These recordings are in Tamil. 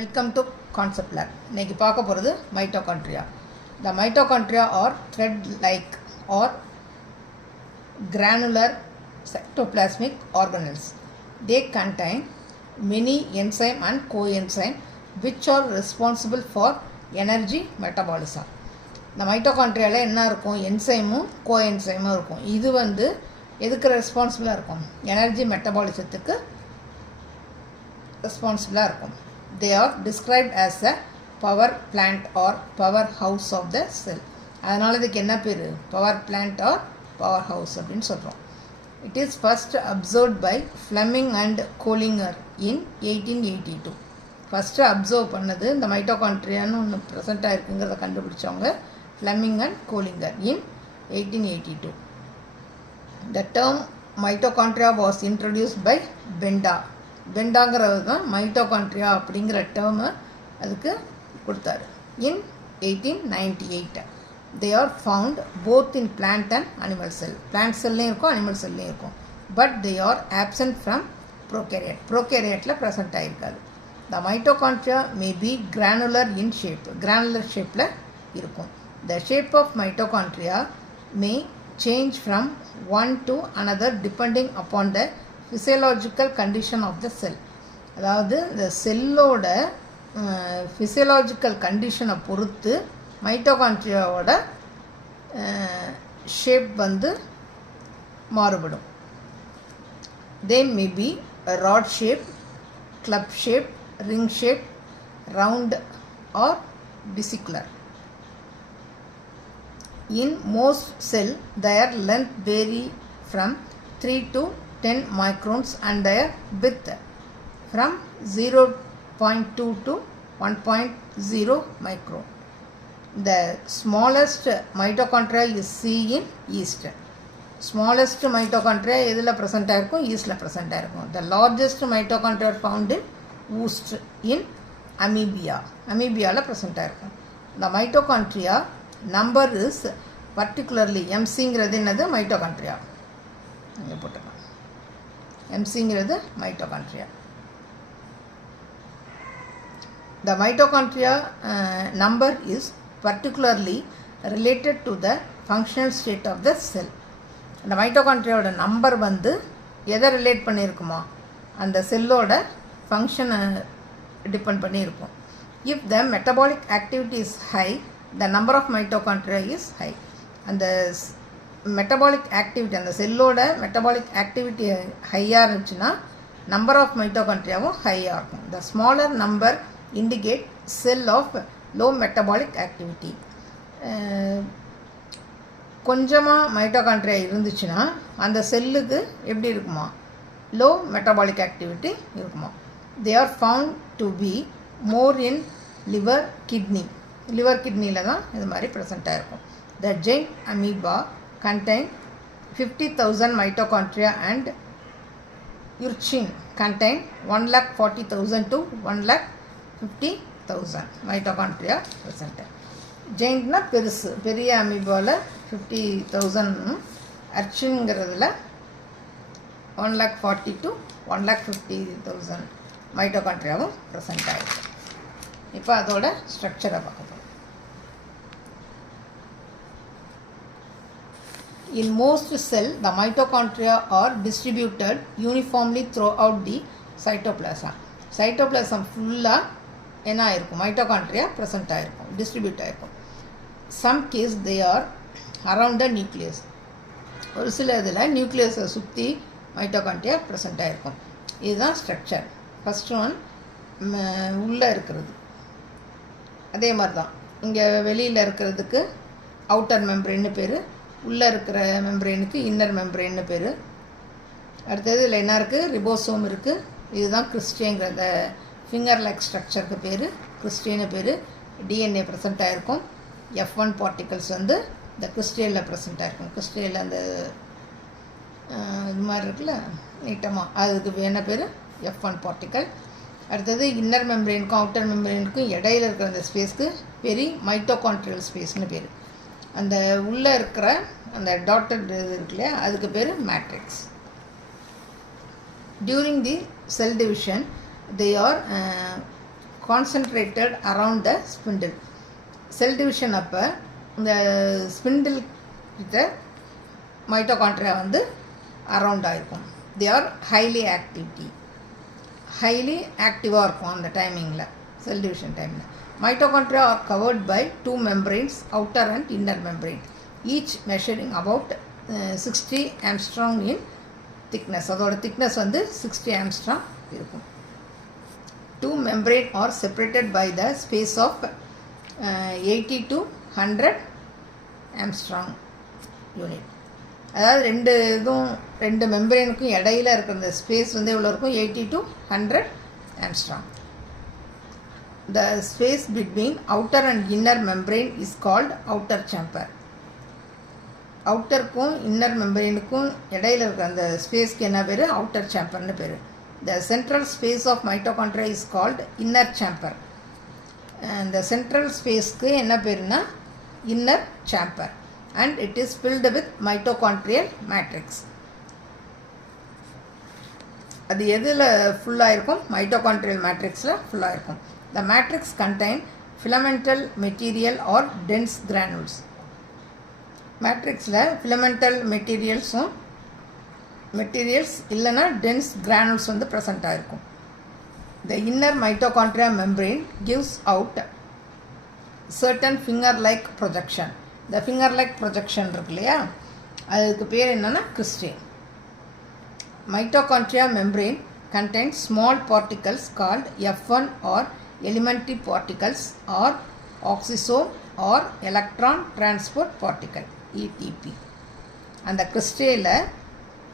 Welcome to Concept Lab. இன்னைக்கு பார்க்க போகிறது mitochondria. The mitochondria are thread-like or granular cytoplasmic organelles. They contain many enzyme and coenzyme which are responsible for energy metabolism. இந்த மைட்டோகாண்ட்ரியாவில் என்ன இருக்கும்? என்சைமும் கோஎன்சைமும் இருக்கும். இது எதுக்கு ரெஸ்பான்சிபிளாக இருக்கும்? எனர்ஜி மெட்டபாலிசத்துக்கு ரெஸ்பான்சிபிளாக இருக்கும். They are described as a power plant or powerhouse of the cell. அதனால் இதுக்கு என்ன பேர்? Power plant or powerhouse அப்படின்னு சொல்கிறோம். It is first observed by Fleming and Collinger in 1882. First observe பண்ணது இந்த மைட்டோகாண்ட்ரியான்னு ஒன்று ப்ரெசென்ட்டாக இருக்குங்கிறத கண்டுபிடிச்சவங்க Fleming and Collinger in 1882. The term mitochondria was introduced by Benda. பெண்டாங்கிறது தான் மைட்டோகாண்ட்ரியா அப்படிங்கிற டேர்மை அதுக்கு கொடுத்தாரு. இன் 1898 they are found both in plant and animal cell. plant செல்லையும் இருக்கும், அனிமல் செல்லையும் இருக்கும். But they are absent from prokaryote. ப்ரோகேரியட்டில் ப்ரெசென்ட் ஆகிருக்காது. the mitochondria may be granular in shape. granular ஷேப்பில் இருக்கும். the shape of mitochondria may change from one to another depending upon the physiological condition of the cell. அதாவது இந்த செல்லோட ஃபிசியலாஜிக்கல் கண்டிஷனை பொறுத்து மைட்டோகாண்ட்ரியாவோட ஷேப் மாறுபடும். they may be a rod shape, club shape, ring shape, round or vesicular. In most cell their length vary from 3 to 10 microns and their width from 0.2 to 1.0 micron. The smallest mitochondria is seen in yeast. Smallest mitochondria எதில் ப்ரெசென்ட் ஆகிருக்கும்? ஈஸ்டில் ப்ரெசென்ட் ஆகிருக்கும். The largest mitochondria are found in wost in amoeba. அமீபியாவில் ப்ரெசென்ட் ஆகிருக்கும். The mitochondria number is particularly எம்சிங்கிறது என்னது? மைட்டோகாண்ட்ரியா. இங்கே போட்டுக்கலாம். எம்சிங்கிறது mitochondria. The mitochondria number is particularly related to the functional state of the cell. அந்த மைட்டோகாண்ட்ரியாவோட நம்பர் எதை ரிலேட் பண்ணியிருக்குமா? அந்த செல்லோட ஃபங்க்ஷனை depend பண்ணியிருக்கும். If the metabolic activity is high, the number of mitochondria is high. அந்த மெட்டபாலிக் ஆக்டிவிட்டி, அந்த செல்லோட மெட்டபாலிக் ஆக்டிவிட்டி ஹையாக இருந்துச்சுன்னா நம்பர் ஆஃப் மைட்டோகாண்ட்ரியாவும் ஹையாக இருக்கும். The smaller number indicate cell of low metabolic activity. கொஞ்சமாக மைட்டோகாண்ட்ரியா இருந்துச்சுன்னா அந்த செல்லுக்கு எப்படி இருக்குமா? லோ மெட்டபாலிக் ஆக்டிவிட்டி இருக்குமா? They are found to be more in liver kidney. Liver கிட்னியில் தான் இது மாதிரி ப்ரெசென்ட்டாக இருக்கும். The giant amoeba contain 50,000 mitochondria and urchin contain 1,40,000 to 1,50,000 mitochondria present. ஜெயிண்ட்னா பெருசு, பெரிய அமீபாவில் 50,000, அர்ச்சின்ங்கிறதுல 1,40,000 to 1,50,000 மைட்டோகாண்ட்ரியாவும் ப்ரெசென்ட் ஆகிருக்கு. இப்போ அதோட ஸ்ட்ரக்சரை பார்க்க போகிறோம். In most cells, the mitochondria are distributed uniformly throughout the cytoplasm. Cytoplasm ஃபுல்லாக என்ன ஆயிருக்கும்? மைட்டோகாண்ட்ரியா ப்ரெசென்ட் ஆகிருக்கும், டிஸ்ட்ரிபியூட் ஆகிருக்கும். Some case they are around the nucleus. ஒரு சில இதில் நியூக்ளியஸை சுற்றி மைட்டோகாண்ட்ரியா ப்ரெசென்ட் ஆகிருக்கும். இதுதான் ஸ்ட்ரக்சர். ஃபஸ்ட் ஒன் உள்ளே இருக்கிறது. அதே மாதிரி தான் இங்கே வெளியில் இருக்கிறதுக்கு அவுட்டர் மெம்பரேன்னு பேர், உள்ளே இருக்கிற மெம்பரேனுக்கு இன்னர் மெம்பரேன்னு பேர். அடுத்தது இதில் என்ன இருக்குது? ரிபோசோம் இருக்குது. இதுதான் கிறிஸ்டியங்கிற அந்த ஃபிங்கர் லைக் ஸ்ட்ரக்சருக்கு பேர் கிறிஸ்டியன்னு பேர். டிஎன்ஏ ப்ரெசென்ட் ஆகிருக்கும். F1 பார்ட்டிகல்ஸ் இந்த கிறிஸ்டியலில் ப்ரெசென்ட் ஆகிருக்கும். கிறிஸ்டியலில் அந்த இது மாதிரி இருக்குல்ல நீட்டமாக, அதுக்கு என்ன பேர்? F1 particle. அடுத்தது இன்னர் மெம்பரேனுக்கும் அவுட்டர் மெம்பரேனுக்கும் இடையில் இருக்கிற அந்த ஸ்பேஸ்க்கு பெரிய மைட்டோகாண்ட்ரியல் ஸ்பேஸ்னு பேர். அந்த உள்ளே இருக்கிற அந்த டாட்டட் இது இருக்கு இல்லையா, அதுக்கு பேர் matrix. During the cell division they are concentrated around the spindle. Cell division அப்போ இந்த ஸ்பிண்டில் கிட்ட மைட்டோகாண்ட்ரியா வந்து அரவுண்டாக இருக்கும். தே ஆர் ஹைலி ஆக்டிவாக இருக்கும் அந்த டைமிங்கில், செல் டிவிஷன் டைமில். Mitochondria are covered by 2 membranes, outer and inner membrane, each measuring about 60 Armstrong in thickness. அதோட thickness வந்து 60 Armstrong இருக்கும். 2 membrane are separated by the space of 80 to 100 Armstrong unit. அதாவது ரெண்டு மெம்பரேனுக்கும் இடையில இருக்கிற இந்த ஸ்பேஸ் வந்து எவ்வளோ இருக்கும்? 80 to 100 Armstrong. The space between outer and inner membrane is called outer chamber. அவுட்டருக்கும் இன்னர் மெம்பரேனுக்கும் இடையில இருக்கிற அந்த ஸ்பேஸ்க்கு என்ன பேர்? அவுட்டர் சேம்பர்னு பேர். The central space of mitochondria is called inner chamber. இந்த central spaceக்கு என்ன பேருனா inner chamber, and it is filled with mitochondrial matrix. அது எதில் ஃபுல்லாக இருக்கும்? மைட்டோகாண்ட்ரியல் மேட்ரிக்ஸில் ஃபுல்லாக இருக்கும். The matrix contain filamental material or dense granules. மேட்ரிக்ஸில் filamental materials இல்லைன்னா dense granules வந்து ப்ரெசண்ட்டாக இருக்கும். The inner mitochondria membrane gives out certain finger-like projection. The finger-like projection இருக்கு இல்லையா, அதுக்கு பேர் என்னென்னா cristae. Mitochondria membrane contains small particles called F1 or elementary particles or oxisome or electron transport particle, ETP. அந்த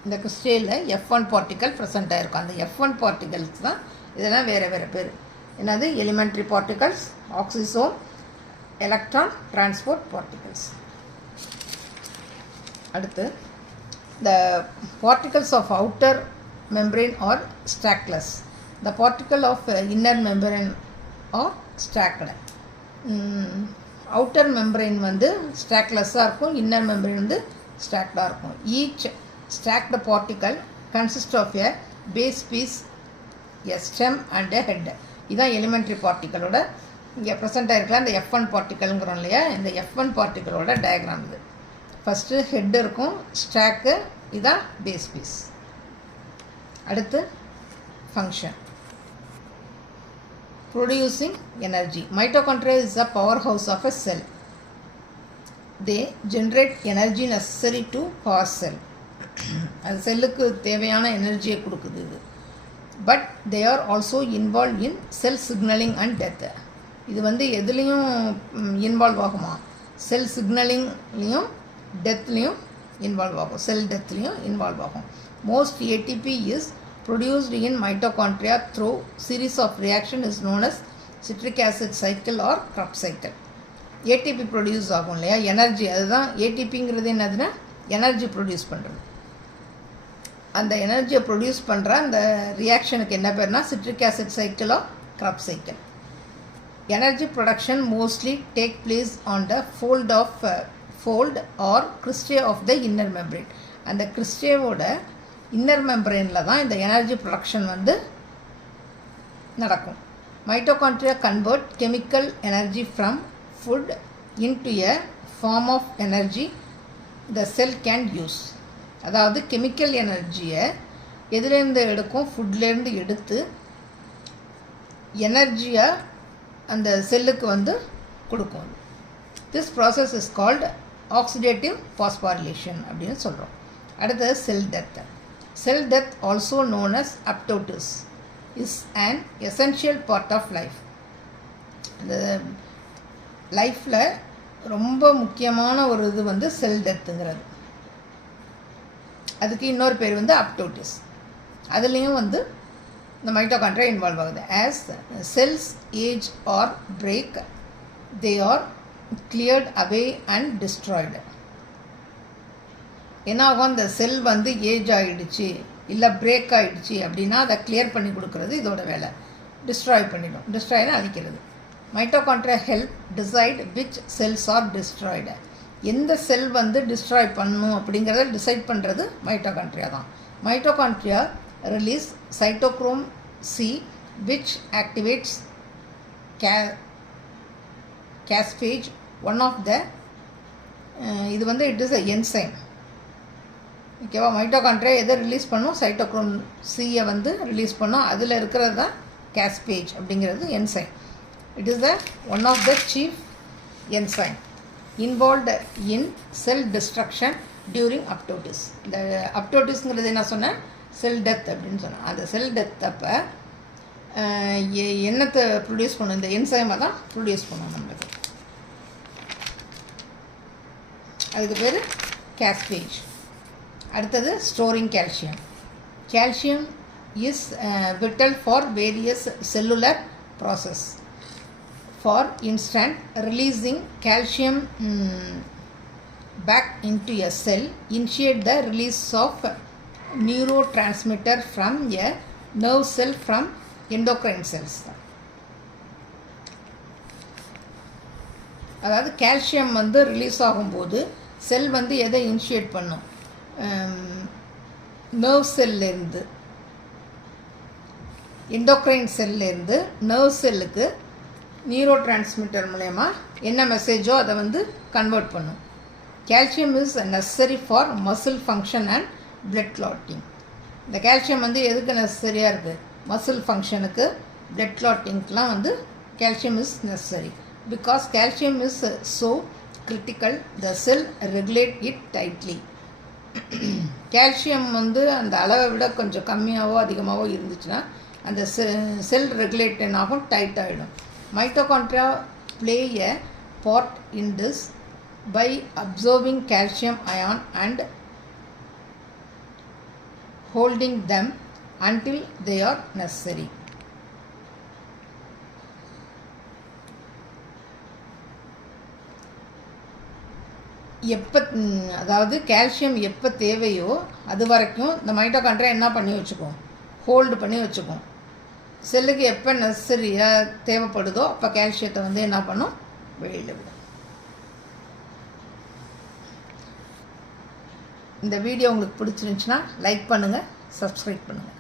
இந்த கிறிஸ்டேல F1 பார்ட்டிக்கல் ப்ரெசென்ட் ஆகிருக்கும். அந்த F1 பார்ட்டிகல்ஸ் தான் இதெல்லாம் வேறு பேர். என்னது? Elementary particles, oxysome, electron transport particles. அடுத்து the particles of outer membrane are stackless. The particle of inner membrane are stacked. outer membrane வந்து stackless-ஆக இருக்கும், inner membrane வந்து stacked-ஆக இருக்கும். Each stacked particle consists of a base piece, a stem and a head. இதுதான் எலிமெண்ட்ரி பார்ட்டிகளோட இங்கே ப்ரெசென்ட்டாக இருக்கலாம். இந்த F1 பார்ட்டிக்கல்ங்கிறோம் இல்லையா, இந்த F1 பார்ட்டிகளோட டயக்ராம் இது. ஃபஸ்ட்டு ஹெட் இருக்கும், ஸ்டாக்கு, இதுதான் பேஸ் பீஸ். அடுத்து function. Producing energy. Mitochondria is a power house of a cell. They generate energy necessary to power cell. அது செல்லுக்கு தேவையான எனர்ஜியை கொடுக்குது இது. But they are also involve in cell signalling and death. இது வந்து எதுலேயும் இன்வால்வ் ஆகுமா? செல் சிக்னலிங்லேயும் டெத்லேயும் இன்வால்வ் ஆகும், செல் டெத்லேயும் இன்வால்வ் ஆகும். Most ATP is produced in mitochondria through series of reaction is known as citric acid cycle or Krebs cycle. ATP produce ஆகும் இல்லையா, எனர்ஜி. அதுதான் ATPங்கிறது என்னதுன்னா எனர்ஜி ப்ரொடியூஸ் பண்ணுறது. அந்த எனர்ஜியை ப்ரொடியூஸ் பண்ணுற அந்த ரியாக்ஷனுக்கு என்ன பேர்னா citric acid cycle R Krebs cycle. Energy production mostly take place on the fold or cristae of the inner membrane. அந்த கிறிஸ்டேவோட இன்னர் மெம்பரேனில் தான் இந்த எனர்ஜி ப்ரொடக்ஷன் வந்து நடக்கும். Mitochondria convert chemical energy from food into a form of energy the cell can use. அதாவது கெமிக்கல் எனர்ஜியை எதுலேருந்து எடுக்கும்? ஃபுட்லேருந்து எடுத்து எனர்ஜியை அந்த செல்லுக்கு வந்து கொடுக்கும். This process is called oxidative phosphorylation அப்படின்னு சொல்கிறோம். அடுத்தது cell death. Cell death also known as apoptosis is an essential part of life. இந்த லைஃப்பில் ரொம்ப முக்கியமான ஒரு இது வந்து செல் டெத்துங்கிறது. அதுக்கு இன்னொரு பேர் வந்து அப்போப்டோசிஸ். அதுலேயும் வந்து இந்த மைட்டோகாண்ட்ரியா இன்வால்வ் ஆகுது. As cells age or break they are cleared away and destroyed. என்னாகும்? இந்த செல் வந்து ஏஜ் ஆகிடுச்சு இல்லை பிரேக் ஆகிடுச்சு அப்படின்னா அதை கிளியர் பண்ணி கொடுக்குறது இதோட வேலை. டிஸ்ட்ராய் பண்ணிடும். டிஸ்ட்ராய்னா அழிக்கிறது. Mitochondria help decide which cells are destroyed. எந்த செல் வந்து டிஸ்ட்ராய் பண்ணணும் அப்படிங்கிறத டிசைட் பண்ணுறது மைட்டோகாண்ட்ரியா தான். Mitochondria release cytochrome C which activates caspase, one of the இது வந்து இட் இஸ் அ என்சைம். ஓகேவா? மைட்டோகாண்ட்ரியா எதை ரிலீஸ் பண்ணும்? சைட்டோக்ரோம் சியை வந்து ரிலீஸ் பண்ணும். அதில் இருக்கிறது தான் caspase அப்படிங்கிறது enzyme. It is the one of the chief enzyme involved in cell destruction during apoptosis. இந்த அப்டோட்டிஸ்ங்கிறது என்ன சொன்னேன்? செல் டெத் அப்படின்னு சொன்னேன். அந்த செல் டெத் அப்போ என்னத்தை ப்ரொடியூஸ் பண்ணும்? இந்த என்சைமை தான் ப்ரொடியூஸ் பண்ணும் நம்மளுக்கு. அதுக்கு பேர் caspase. அடுத்தது storing calcium. Calcium is vital for various cellular process. For instance, releasing calcium back into a cell initiate the release of neurotransmitter from a nerve cell from endocrine cells. அதாவது கால்சியம் வந்து ரிலீஸ் ஆகும்போது செல் வந்து எதை இனிஷியேட் பண்ணும்? நர்வ் செல்லேருந்து, எண்டோக்ரைன் செல்லேருந்து நர்வ் செல்லுக்கு நியூரோ டிரான்ஸ்மிட்டர் மூலயமா என்ன மெசேஜோ அதை வந்து கன்வெர்ட் பண்ணும். Calcium is necessary for muscle function and blood clotting. இந்த கால்சியம் வந்து எதுக்கு நெசசரியாக இருக்குது? மசில் ஃபங்க்ஷனுக்கு, பிளட் கிளாட்டிங்க்கெலாம் வந்து calcium is necessary. Because calcium is so critical the sell regulate it tightly. Calcium வந்து அந்த அளவை விட கொஞ்சம் கம்மியாகவோ அதிகமாகவோ இருந்துச்சுன்னா அந்த செல் ரெகுலேட் ஆகும், டைட் ஆகிடும். Mitochondria play a part in this by absorbing calcium ion and holding them until they are necessary. அதாவது கால்சியம் எப்போ தேவையோ அது வரைக்கும் இந்த மைட்டோகாண்ட்ரியா என்ன பண்ணி வச்சுக்கும்? ஹோல்டு பண்ணி வச்சுக்கும். செல்லுக்கு எப்போ நெசசரியாக தேவைப்படுதோ அப்போ கால்சியத்தை வந்து என்ன பண்ணும்? வெளியில் விடும். இந்த வீடியோ உங்களுக்கு பிடிச்சிருந்துச்சுன்னா லைக் பண்ணுங்கள், சப்ஸ்கிரைப் பண்ணுங்கள்.